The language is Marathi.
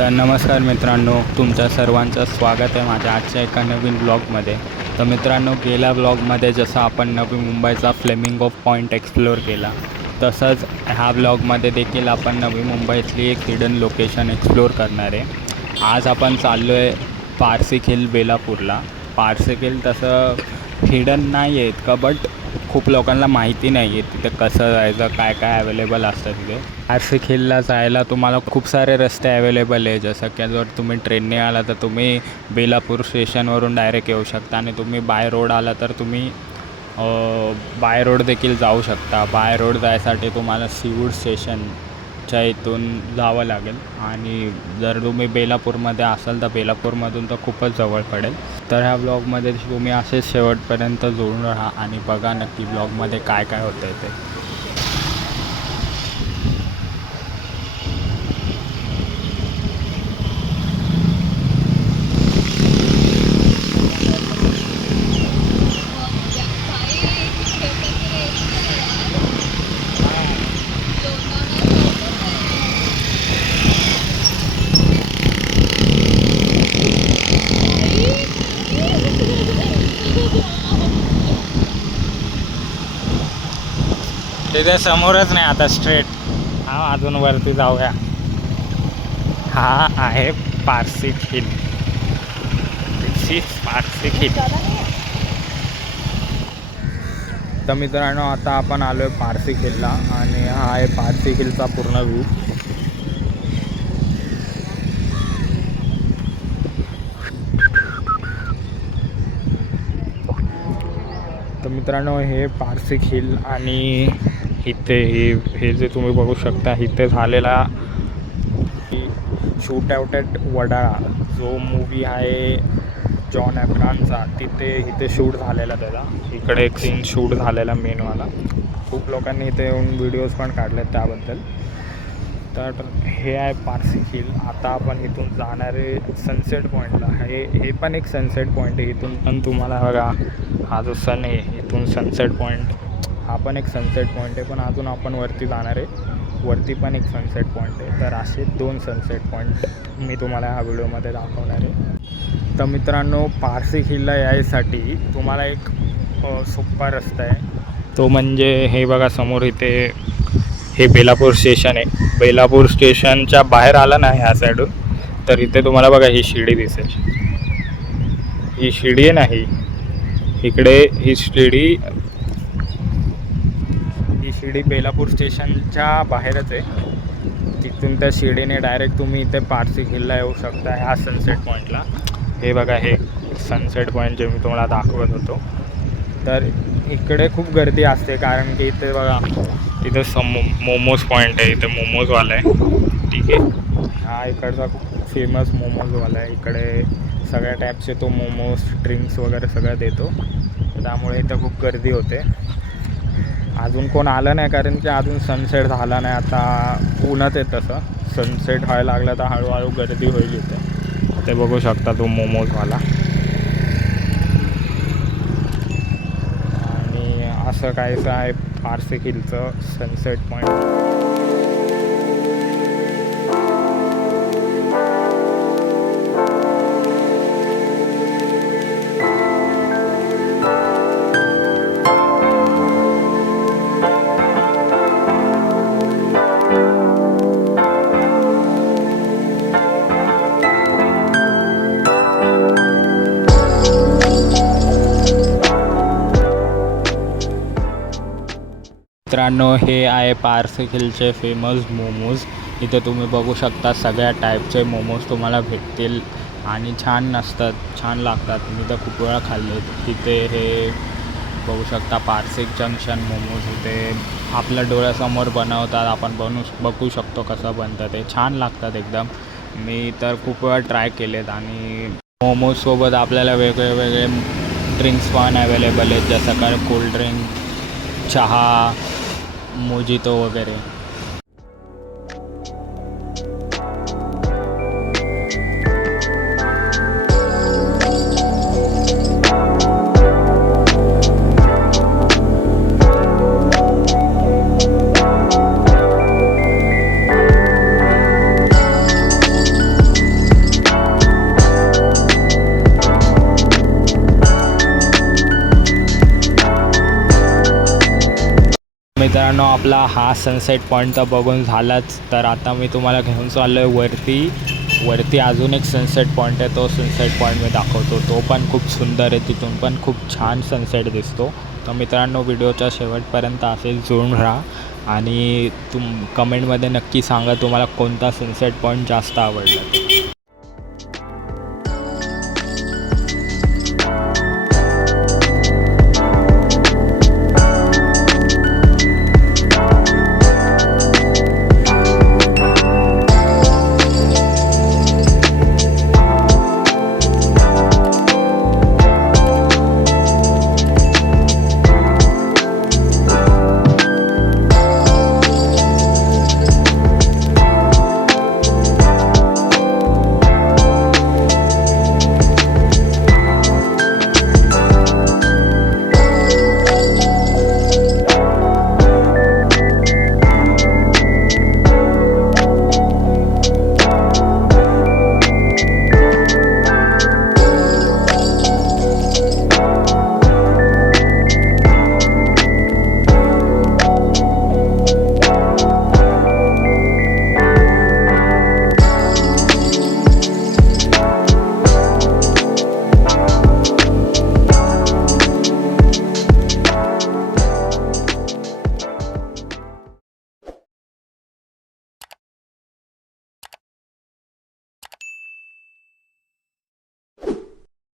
तर नमस्कार मित्रांनो, तुमच्या सर्वांचं स्वागत आहे माझ्या आजच्या एका नवीन ब्लॉगमध्ये. तर मित्रांनो, गेल्या ब्लॉगमध्ये जसं आपण नवी मुंबईचा फ्लेमिंगो पॉईंट एक्सप्लोअर केला, तसंच ह्या ब्लॉगमध्ये देखील आपण नवी मुंबईतली एक हिडन लोकेशन एक्सप्लोअर करणार आहे. आज आपण चाललो आहे पारसिक हिल बेलापूरला. पारसिक हिल तसं हिडन नाही आहे इतकं, बट खूप लोकांना माहिती नाही आहे तिथे कसं जायचं, काय काय अवेलेबल असतं तिथे. पारसिक हिलला जायला तुम्हाला खूप सारे रस्ते अवेलेबल आहे. जसं की जर तुम्ही ट्रेनने आला तर तुम्ही बेलापूर स्टेशनवरून डायरेक्ट येऊ शकता, आणि तुम्ही बाय रोड आला तर तुम्ही बाय रोड देखील जाऊ शकता. बाय रोड जायसाठी तुम्हाला सीवूड स्टेशनच्या इथून जावं लागेल, आणि जर तुम्ही बेलापूरमध्ये असाल तर बेलापूरमधून तर खूपच जवळ पडेल. तर ह्या ब्लॉगमध्ये तुम्ही असेच शेवटपर्यंत जोडून राहा आणि बघा नक्की ब्लॉगमध्ये काय काय होतं आहे ते. तिथे समोरच नाही आता स्ट्रेट. अजून वरती जाऊया. हा आहे Parsik hill. This is Parsik hill. तर मित्रांनो, आता आपण आलो आहे पारसिक हिलला, आणि हा आहे पारसिक हिलचा पूर्ण व्ह्यू. तर मित्रांनो, हे पारसिक हिल, आणि इथे हे जे तुम्ही बघू शकता, इथे झालेला शूट आउट ॲट वडाळा जो मूवी आहे जॉन अब्राहमचा, इथे शूट झालेला त्याचा. इकडे एक सीन शूट झालेला मेनवाला. खूप लोकांनी इथे येऊन व्हिडिओज पण काढले त्याबद्दल. तर हे आहे पारसिक हिल. आता आपण इथून जाणारे सनसेट पॉईंटला. हे पण एक सनसेट पॉईंट आहे. इथून पण तुम्हाला बघा, हा जो सन आहे इथून सनसेट पॉईंट, हा पण एक सनसेट पॉईंट आहे. पण अजून आपण वरती जाणार आहे. वरती पण एक सनसेट पॉईंट आहे. तर असे 2 सनसेट पॉईंट मी तुम्हाला ह्या व्हिडिओमध्ये दाखवणार आहे. तर मित्रांनो, पारसिक हिलला यायसाठी तुम्हाला एक सोपा रस्ता आहे. तो म्हणजे हे बघा समोर, इथे हे बेलापूर स्टेशन आहे. बेलापूर स्टेशनच्या बाहेर आला ना ह्या साईडून, तर इथे तुम्हाला बघा ही शिडी दिसेल. ही शिडी आहे ना, इकडे ही शिडी बेलापूर स्टेशनच्या बाहेरच आहे. तिथून त्या शिडीने डायरेक्ट तुम्ही इथे पारसिक हिलला येऊ शकता, ह्या सनसेट पॉईंटला. हे बघा, हे सनसेट पॉईंट जे मी तुम्हाला दाखवत होतो. तर इकडे खूप गर्दी असते, कारण की इथे बघा, इथे मोमोज पॉईंट आहे. इथे मोमोजवाला आहे. ठीक आहे, हा इकडचा खूप फेमस मोमोजवाला आहे. इकडे सगळ्या टाईपचे तो मोमोज, ड्रिंक्स वगैरे सगळं देतो. त्यामुळे इथं खूप गर्दी होते. अजून कोण आलं नाही, कारण की अजून सनसेट झाला नाही. आता ऊनच आहे तसं. सनसेट व्हायला लागलं तर हळूहळू गर्दी होईल इथे. ते बघू शकता तो मोमोजवाला. आणि असं काहीसं आहे पारसिक हिलचं सनसेट पॉईंट. मित्रांनो, हे आहे पारसिक हिलचे फेमस मोमोज. इथे तुम्ही बघू शकता सगळ्या टाईपचे मोमोज तुम्हाला भेटतील, आणि छान नसतात, छान लागतात. मी तर खूप वेळा खाल्ले. तिथे हे बघू शकता पारसिक जंक्शन मोमोज. इथे आपल्या डोळ्यासमोर बनवतात, आपण बघू शकतो कसं बनतं ते. छान लागतात एकदम. मी तर खूप वेळा ट्राय केलेत. आणि मोमोजसोबत आपल्याला वेगळे ड्रिंक्स पण अवेलेबल आहेत, जसं काय कोल्ड्रिंक, चहा, मोजितो वगैरे. मित्रांनो आपला हा सनसेट पॉईंट तर बघून झालाच, तर आता मी तुम्हाला घेऊन चाललो आहे वरती अजून एक सनसेट पॉईंट आहे. तो सनसेट पॉईंट मी दाखवतो. तो पण खूप सुंदर आहे, तिथून पण खूप छान सनसेट दिसतो. तर मित्रांनो व्हिडिओच्या शेवटपर्यंत असेच जुळून राहा आणि कमेंटमध्ये नक्की सांगा तुम्हाला कोणता सनसेट पॉईंट जास्त आवडला.